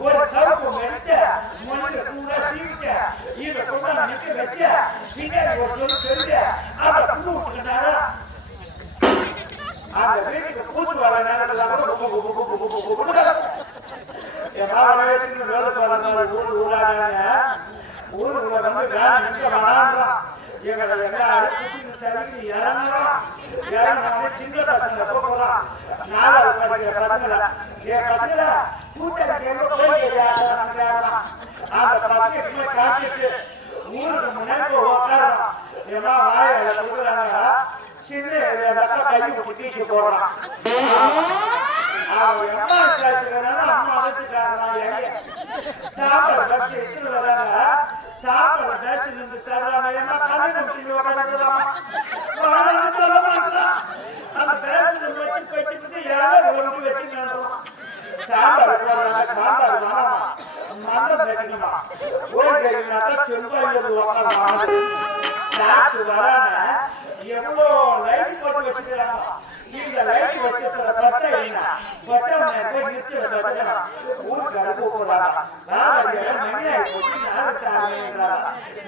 ஒரு சவுக்கு எடுத்து மண்ணில் கூட சீவிக்க இதை கொண்டாந்து நிக்க வச்சு பின்னாடி ஒரு சொல்லு சொல்லி அதை புது விட்டுக்கிட்டாரா அந்த வீட்டுக்கு பூசு வர நேரத்துல வேலை போறாங்க ஊர் ஊராங்க ஊருக்குள்ள வந்து வேலை நிற்க வேணான்றான் எங்களை எல்லாரும் தள்ளி இறங்குறோம் இறங்கினோடனே சின்ன பசங்க போகிறான் நாலாவது படிக்கிற பசங்கள என் பசங்கள கூட்டத்துக்கு எங்க போய் அந்த பசங்க காட்டிட்டு ஊருக்கு முன்னாடி உட்காரோம் வாயில கொடுக்குறாங்க சின்ன கை விட்டு போடுறான் அவன் எம்மா அம்மா அழைச்சிட்டாங்க சாப்பாடு கட்டி எடுத்துட்டு வராங்க. சாப்பாடு பேசி நின்று தர்றாங்க. என்ன கண்ணு சொல்லி சொல்ல மாட்டான் அந்த வச்சு ஏதோ ஒன்று வச்சு நின்றுறான் சாம்பார் சாம்பார் மரம் வைக்கணுமா ஓய் உட்காந்து சாப்பிட்டு எவ்வளோ லைட் போட்டு வச்சுக்கிறாங்க. இந்த லைட் வச்சதுல பத்த என்ன? நாளைக்கு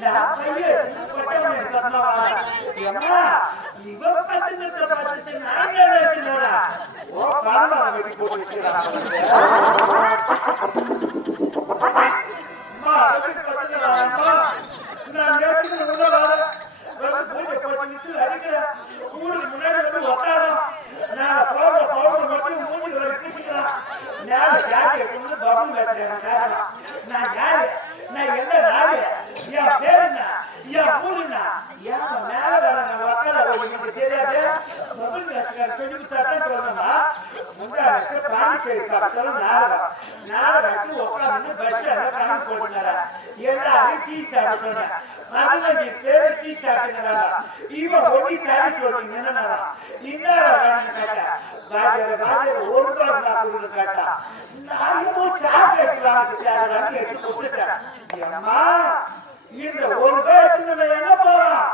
நான் பையன் பட்டவன் இருக்கிறதா ஏமா இவ ஓ வெட்டி போட்டு வச்சுக்கிறாங்க அம்மா அதுக்கு பத்துக்கிறாங்க நான் நேற்று உள்ள வரேன் வந்து பூஜை போட்டு விசில் அடிக்கிறேன் ஊருக்கு முன்னாடி வந்து உட்காரோம் நான் போடுற பவுடர் மட்டும் மூஞ்சி வரை பூசிக்கிறேன் நான் யாரு வந்து பபுள் வச்சுக்கிறேன் கேட்கலாம் நான் யாரு நான் என்ன நாடு என் பேர் என்ன என் ஊர் என்ன என் மேல வர நான் உட்கார தெரியாது சொல்லி கொடுத்தாதான் சொல்லணுமா முந்தாக்கு பாண்டிச்சேரி பக்கத்துல நாடகம் நாடகத்துக்கு உட்காந்து பஸ் கணக்கு போட்டுனாரா எல்லாரும் டீ சாப்பிட சொன்னேன் நீ பேரு டீ சாப்பிட்டுக்கிறாங்க இவன் ஒட்டி தலை சொல்லி நின்னாரா இன்னாரா கேட்டா ஒரு ரூபாய் சாப்பிடுன்னு கேட்டா நான் சாக்லேட் கொடுத்துட்டேன் அம்மா இந்த ஒரு ரூபாய் நம்ம எங்க போறோம்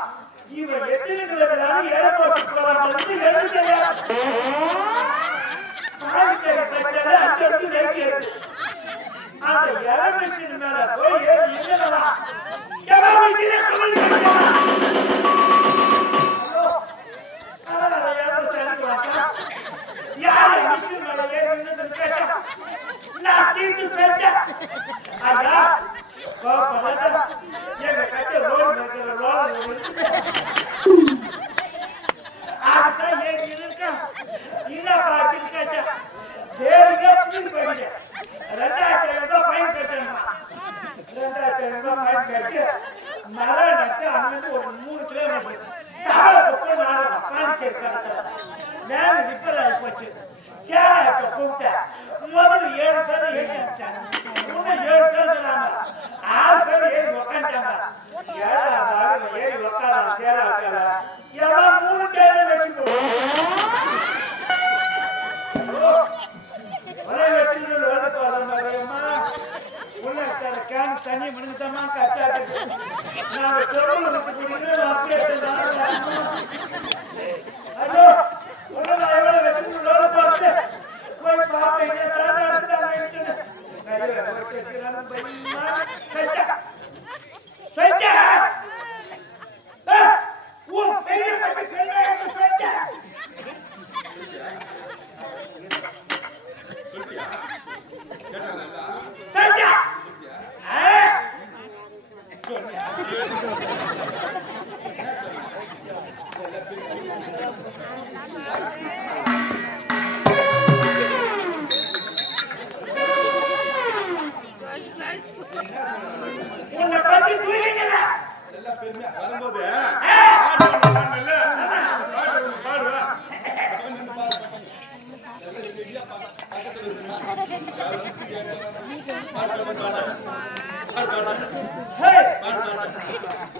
இவன் எட்டு இருக்கிறான் எடை போட்டு போறான் எழுதி தெரியாது பாண்டிச்சேரி பஸ் ஸ்டாண்ட்ல அஞ்சு அஞ்சு லைட் இருக்கு. அந்த எலை மிஷின் மேல போய் ஏறி நின்னுடா. நாடகம், பாண்டிச்சேரி பக்கத்துல. மேல ரிப்பேர் ஆகி போச்சு. சேலை இப்ப கூப்பிட்டேன். முதல்ல ஏழு பேரை ஏறி அனுப்பிச்சாங்க. இன்னும் ஏழு பேர் இருக்கிறாங்க. ஆறு பேர் ஏறி உக்காந்துட்டாங்க. ஏழாவது ஆளுங்க ஏறி உக்காராங்க, சேலை வைக்கல.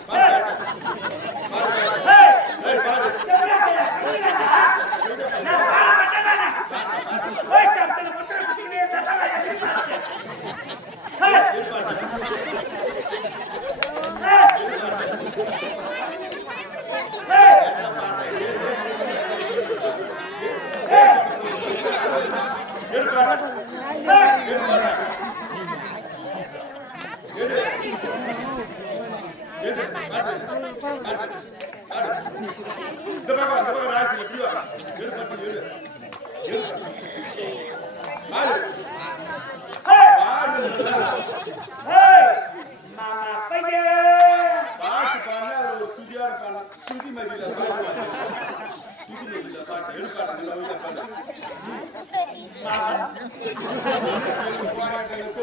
Hey! ராசி எப்படி పోరాటాలకు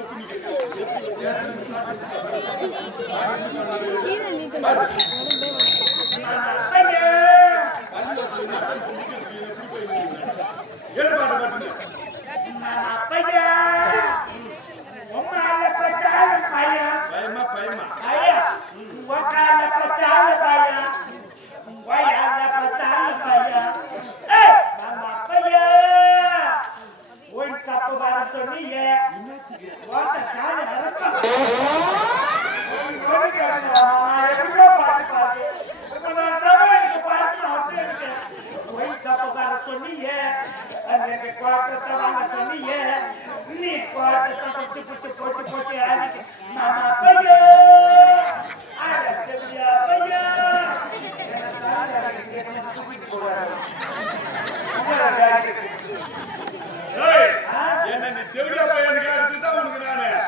அளவு வர சொன்னீங்க ஓட்ட காலி அரக்கம் எப்படியோ பாட்டு பாட்டு தமிழுக்கு பாட்டு அப்படி நீ దేవుడిயா పైన గారి తిద్దాం అనుకున్నానయ్యా